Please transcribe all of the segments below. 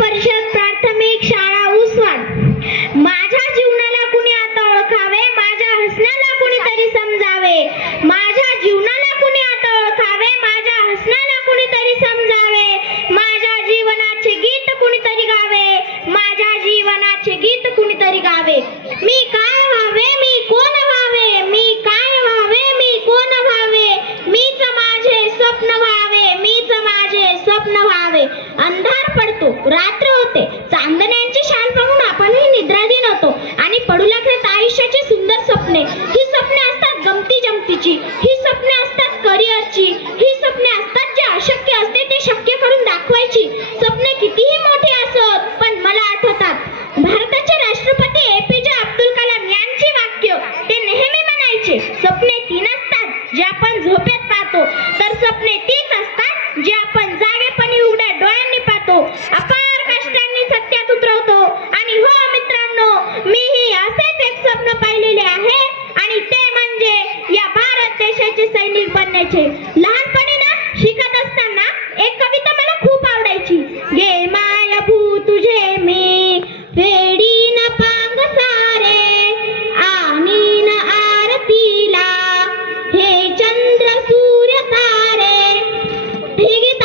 परिषद प्राथमिक शाळा उसवाड. माझ्या जीवनाला कुणी आता ओळखावे, माझ्या हसण्याला कुणीतरी समजावे. माझ्या जीवनाला कुणी आता ओळखावे, माझ्या हसण्याला कुणीतरी समजावे. माझ्या जीवनाचे गीत कुणीतरी गावे, माझ्या जीवनाचे गीत कुणीतरी गावे. मी काय व्हावे, मी कोण व्हावे, मी काय व्हावे, मी कोण व्हावे. मीच माझे स्वप्न व्हावे, मीच माझे स्वप्न व्हावे. अंधार पडतो, रात्र होते, चांदण्यांची शाल पाहून आपणही निद्राधीन होतो आणि पडू लागतात आयुष्याची सुंदर स्वप्ने. ही स्वप्ने असतात गमती जमतीची, ही स्वप्ने असतात करिअरची, ही स्वप्ने असतात जे अशक्य असते ते शक्य करून दाखवायची. स्वप्ने कितीही मोठी असोत पण मला आठवतात भारताचे राष्ट्रपती APJ अब्दुल कलाम यांची वाक्य. ते नेहमी म्हणायचे, स्वप्ने तीन असतात जे आपण झोपेत पाहतो, तर स्वप्ने तीच असतात जे आपण जागेपणी उघड्या डोळ्यांनी पाहतो, अपार कष्टांनी सत्यात उतरवतो. आणि हो मित्रांनो, मीही असेच एक स्वप्न पाहिलेले आहे आणि ते म्हणजे या भारत देशाचे सैनिक बनण्याचे. लहानपणी ना शिकत असताना एक कविता मला खूप आवडायची. गे माय भू तुझे मी फेडीन पांग सारे, आणीन आरतीला हे चंद्र सूर्य तारे. हे गीत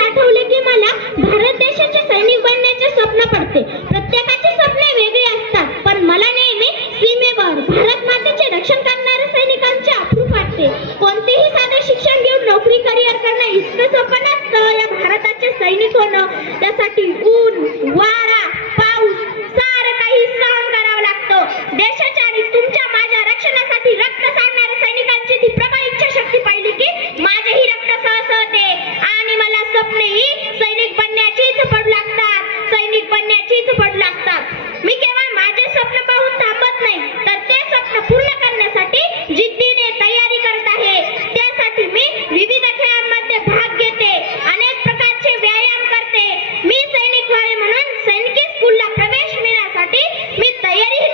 आठवले की मला भारत देशाचे सैनिक बनण्याचे स्वप्न पडते. प्रत्येकाचे स्वप्ने वेगळे असतात पण मला नेहमी सीमेवर भारत मातेचे रक्षण करणाऱ्या सैनिकांचे अप्रूप वाटते. कोणतेही साधे शिक्षण घेऊन नोकरी करिअर करणं इतकं सोपं नसतं. या भारताचे सैनिक होणं त्यासाठी ऊन वारा पाऊस सारं काही सहन करावं लागतं. देशाच्या आणि तुमच्या माझ्या रक्षणासाठी रक्त सांडणाऱ्या सैनिकांची ती प्रबळ इच्छाशक्ती पाहिली की माझेही रक्त सहसहते आणि मला स्वप्नेही सैनिक बनण्याचीच पडू लागतात, सैनिक बनण्याचीच पडू लागतात. मी केवळ माझे स्वप्न पाहून थांबत नाही, तर ते स्वप्न पूर्ण करण्यासाठी जिद्दीने तयारी करत आहे. त्यासाठी मी विविध खेळांमध्ये भाग घेते, अनेक प्रकारचे व्यायाम करते. मी सैनिक व्हावे म्हणून सैनिकी स्कूलला प्रवेश मिळण्यासाठी मी तयारीही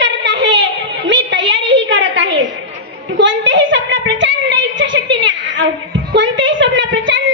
करत आहे. कोणतेही स्वप्न प्रचंड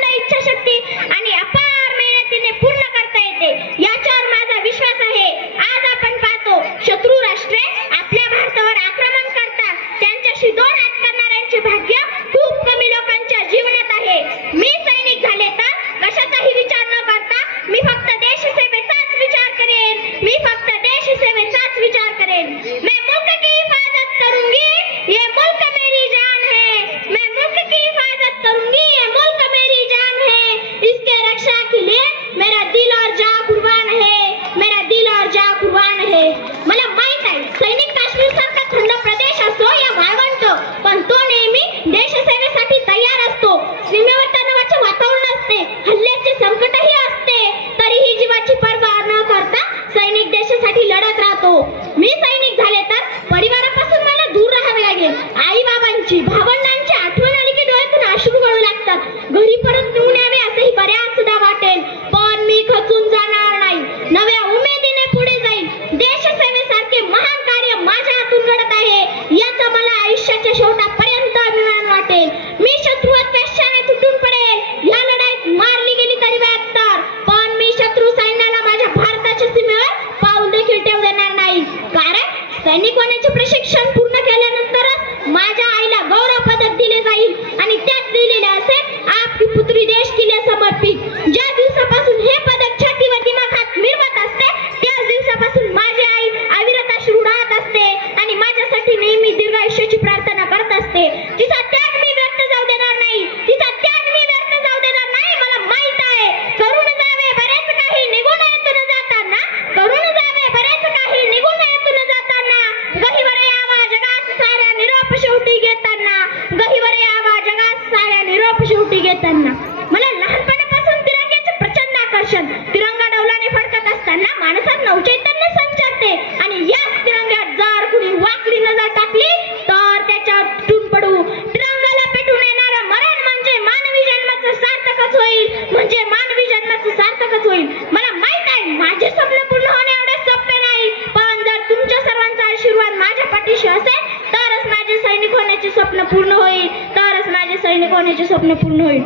इच्छाशक्ती आणि अपार मेहनतीने पूर्ण करता येते, याच्यावर माझा विश्वास आहे. आज आपण पाहतो शत्रू राष्ट्रे आपल्या भारतावर आक्रमण करतात, त्यांच्याशी दोन हात करणाऱ्यांचे भाग्य खूप कमी लोकांच्या जीवनात आहे. मी सैनिक झाले तर कशाचाही विचार न करता मी फक्त देशसेवेचाच विचार करेन, मी फक्त देशसेवेचाच विचार करेन. मैं मुल्क की हिफाजत करूंगी, ये मुल्क मेरी जान है. मैं मुल्क की हिफाजत करूंगी, ये मुल्क मेरी जान है. इसके रक्षा के लिए मेरा दिल और जान कुर्बान है, मेरा दिल और जान कुर्बान है. मला माहित आहे सैनिक काश्मीर सारखा थंड प्रदेश असो या वाळवंट, पण तो नेहमी देशसेवेसाठी तयार असतो. सीमेवर तणावाचे वातावरण असते, हल्ल्याचे संकटही असते, तरीही जीवाची पर्वा न करता सैनिक देशासाठी लढत राहतो. मी सैनिक झाले तर परिवारापासून मला दूर राहावे लागेल. आई बाबांची भावंडांची आठवण आली की डोळ्यातून अश्रू गळू लागतात. घरी परत निघून यावे असेही बऱ्याचदा वाटेल, पण मी खचून जाणार नाही. नव्या उमेदीने पुढे जाईल. देशसेवेसारखे महान कार्य माझ्या हातून घडत आहे, याचा मला आयुष्याच्या शेवटापर्यंत अभिमान वाटेल. मी शत्रूवर कशाने तुटून पडेल, या लढाईत मारली गेली तरी 72, पण मी शत्रू सैन्याला माझ्या भारताच्या सीमेवर पाऊल देखील ठेवू देणार नाही. कारण सैनिक होण्याचे प्रशिक्षण पूर्ण केल्यानंतरच माझ्या आईला गौरव पदक दिले जाईल आणि त्यात लिहिलेले असेल, आपकी पुत्री देश के लिए समर्पित. ज्या दिवसापासून हे पदक छातीवर दिमाखात मिरवत असते त्याच दिवसापासून माझी आई अविरत अश्रू उडवत असते आणि माझ्यासाठी नेहमी दीर्घ आयुष्याची प्रार्थना करत असते. तिचा त्याग मी व्यर्थ जाऊ देणार नाही, तिचा त्याग मी व्यर्थ जाऊ देणार नाही. मला माहित आहे करून जावे बरेच काही निघून येतून जाताना, करून जावे बरेच काही निघून येतून जाताना, गहिवर यावा जगात साऱ्या निरोप शेवटी घेताना, गहिवर यावा जगात साऱ्या निरोप शेवटी घेताना. मला लहानपणापासून तिरंग्याचे प्रचंड आकर्षण. तिरंगा डौलाने फडकत असताना माणसात नवचैतन्य संचारते आणि याच तिरंग्यात जर कुणी वाकडी नजर टाकली तर त्याच्यावर तुटून पडू. तिरंगाला पेटून येणारं मरण म्हणजे मानवी जन्माचं सार्थकच होईल, म्हणजे मानवी जन्माचं सार्थकच होईल. मला माहित आहे माझे स्वप्न पूर्ण होणे एवढे सोपे नाही, पण जर तुमच्या सर्वांचा आशीर्वाद माझ्या पाठीशी असेल तरच माझे सैनिक होण्याचे स्वप्न पूर्ण होईल, तरच माझे सैनिक होण्याचे स्वप्न पूर्ण होईल.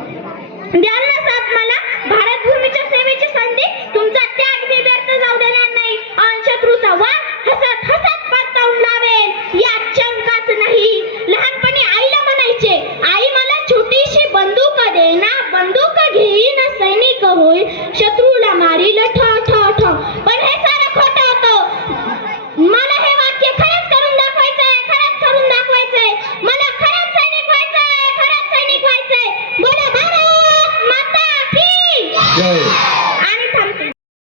द्याल ना साथ मला भारत भूमीच्या सेवेची संधी. तुमचा मारील ठार